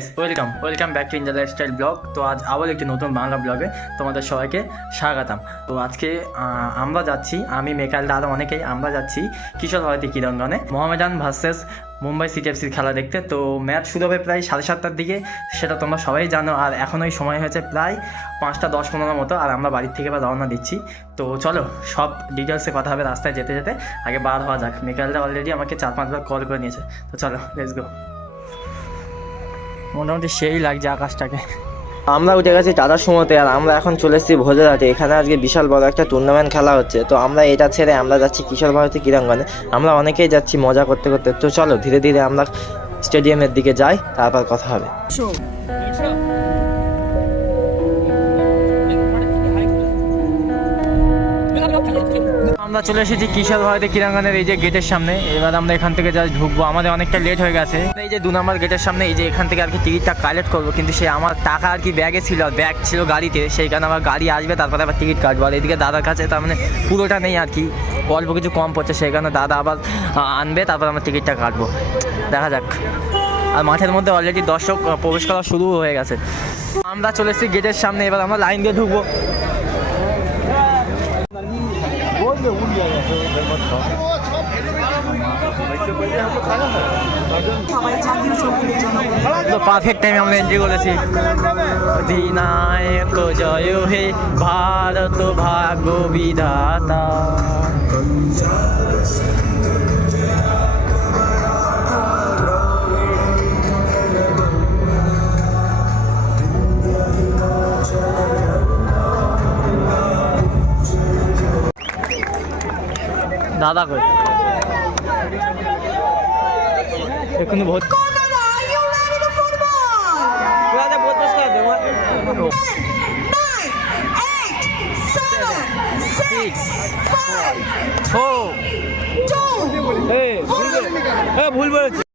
Guys welcome welcome back to India lifestyle blog তো আজ আবার একটি নতুন বাংলা ব্লগে তোমাদের সবাইকে স্বাগতম। তো আজকে আমরা যাচ্ছি, আমি মেকাল দাদা অনেকেই আমরা যাচ্ছি কিশোর ভারতী ক্রীড়াঙ্গনে। মোহামেডান ভার্সেস মুম্বাই সিটি এফসির খেলা দেখতে। তো ম্যাচ শুরু হবে প্রায় সাড়ে সাতটার দিকে, সেটা তোমরা সবাই জানো। আর এখন ওই সময় হয়েছে প্রায় পাঁচটা দশ পনেরো মতো, আর আমরা বাড়ির থেকে বা রওনা দিচ্ছি। তো চলো, সব ডিটেলসে কথা হবে রাস্তায় যেতে যেতে। আগে বার হওয়া যাক। মেকালদা অলরেডি আমাকে চার পাঁচবার কল করে নিয়েছে। তো চলো লেটস গো মোটামুটি সেই লাগছে আকাশটাকে। আমরা উঠে গেছি টাটার সময়তে আর আমরা এখন চলে এসেছি ভোজরাটে এখানে আজকে বিশাল বড় একটা টুর্নামেন্ট খেলা হচ্ছে। তো আমরা এটা ছেড়ে আমরা যাচ্ছি কিশোর ভারতী ক্রীড়াঙ্গনে। আমরা অনেকেই যাচ্ছি মজা করতে করতে। তো চলো ধীরে ধীরে আমরা স্টেডিয়ামের দিকে যাই তারপর কথা হবে। আমরা চলে এসেছি কিশোর ভারতী ক্রীড়াঙ্গনের এই যে গেটের সামনে। এবার আমরা এখান থেকে যা ঢুকবো। আমাদের অনেকটা লেট হয়ে গেছে। এই যে দু নম্বর গেটের সামনে, এই যে এখান থেকে আর কি টিকিটটা কালেক্ট করব। কিন্তু সে আমার টাকা আর কি ব্যাগে ছিল ব্যাগ ছিল গাড়িতে। সেই কারণে আবার গাড়ি আসবে, তারপরে আবার টিকিট কাটবো। আর এদিকে দাদার কাছে তার মানে পুরোটা নেই আর কি। অল্প কিছু কম পড়ছে, সেই কারণে দাদা আবার আনবে, তারপর আমার টিকিটটা কাটবো। দেখা যাক। আর মাঠের মধ্যে অলরেডি দর্শক প্রবেশ করা শুরু হয়ে গেছে। আমরা চলে এসেছি গেটের সামনে, এবার আমরা লাইন দিয়ে ঢুকবো। তো পারফেক্ট টাইমে আমরা এনজয় করেছি। অধিনায়ক জয় হে ভারত ভাগ্য বিধাতা। দাদা কই এখনো বহুত সিক্স ফোর ভুল বলেছে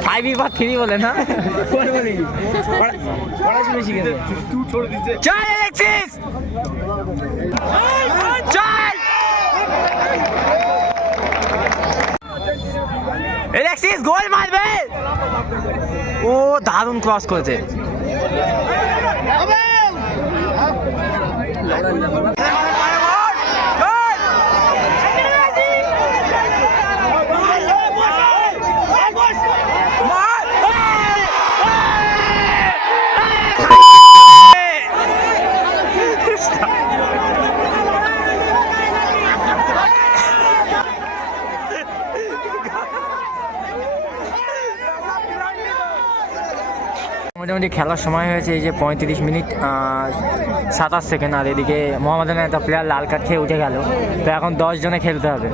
বলেছিস ফাইভ বা থ্রি বলে না? গোল মারবে! ও দারুণ ক্রস করেছে। মোটামুটি খেলার সময় হয়েছে এই যে পঁয়ত্রিশ মিনিট সাতাশ সেকেন্ড, আর এদিকে মোহাম্মদানের একটা প্লেয়ার লাল কার্ড খেয়ে উঠে গেল। তো এখন দশ জনে খেলতে হবে।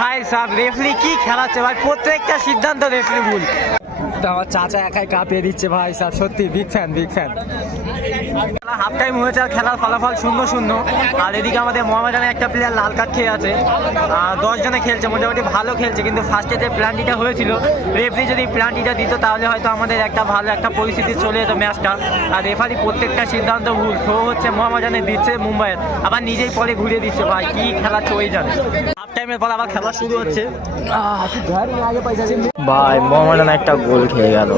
ভাই সাহেব রেফরি কি খেলাচ্ছে? ভাই, প্রত্যেকটা সিদ্ধান্ত রেফলি ভুল। আমার চাচা একাই কাঁপিয়ে দিচ্ছে ভাই সাহেব সত্যি big fan big fan half time হয়েছে আর খেলার ফলাফল শূন্য শূন্য। আর এদিকে আমাদের মোহামেডানের একটা প্লেয়ার লাল কার্ড খেয়ে আছে। আর দশ জনে খেলছে মোটামুটি ভালো খেলছে কিন্তু ফার্স্টে যে প্ল্যানটিটা হয়েছিল রেফরি যদি প্ল্যানটিটা দিত তাহলে হয়তো আমাদের একটা ভালো একটা পরিস্থিতি চলে যেত ম্যাচটা আর রেফারি প্রত্যেকটা সিদ্ধান্ত ভুল। থ্রো হচ্ছে মোহামেডানে দিচ্ছে মুম্বাইয়ের। আবার নিজেই পরে ঘুরিয়ে দিচ্ছে ভাই কি খেলাচ্ছে ওই জানে। হাফ টাইমের পর আবার খেলা শুরু হচ্ছে। ভাই মোহামেডান একটা গোল খেয়ে গেল।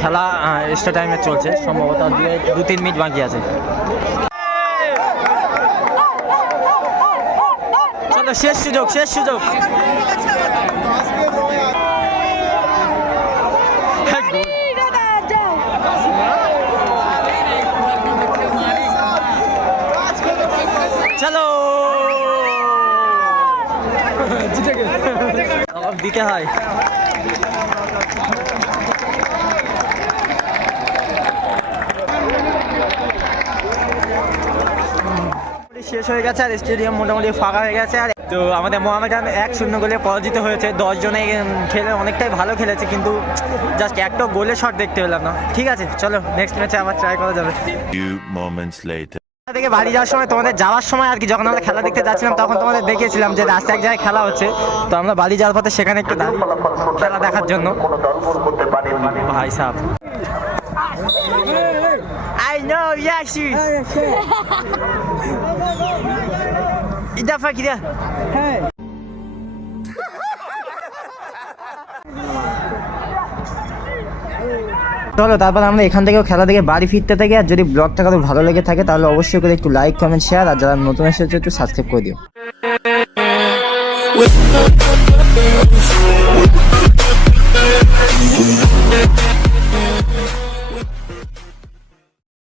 খেলা এক্সট্রা টাইমে চলছে সম্ভবত দু- তিন মিনিট বাকি আছে। এটা শেষ সুযোগ শেষ সুযোগ। দিতে হয়। শেষ হয়ে গেছে আর স্টেডিয়াম মোটামুটি ফাঁকা হয়ে গেছে। আর তো আমাদের মোহামেডান এক শূন্য গোলে পরাজিত হয়েছে। দশ জনে খেলে অনেকটাই ভালো খেলেছে কিন্তু জাস্ট একটা গোলে শট দেখতে পেলাম না। ঠিক আছে চলো নেক্সট ম্যাচে আবার ট্রাই করা যাবে। থেকে বাড়ি যাওয়ার সময় তোমাদের যাওয়ার সময় আর কি যখন আমরা খেলা দেখতে যাচ্ছিলাম তখন তোমাদের দেখিয়েছিলাম যে রাস্তায় এক জায়গায় খেলা হচ্ছে। তো আমরা বাড়ি যাওয়ার পথে সেখানে একটু খেলা দেখার জন্য। ভাই সাহেব। I know, Yashi. চলো তারপর আমরা এখান থেকেও খেলা থেকে বাড়ি ফিরতে থাকি। আর যদি ব্লগটা কারও ভালো লেগে থাকে তাহলে অবশ্যই করে একটু লাইক কমেন্ট শেয়ার আর যারা নতুন এসেছে একটু সাবস্ক্রাইব করে দিও।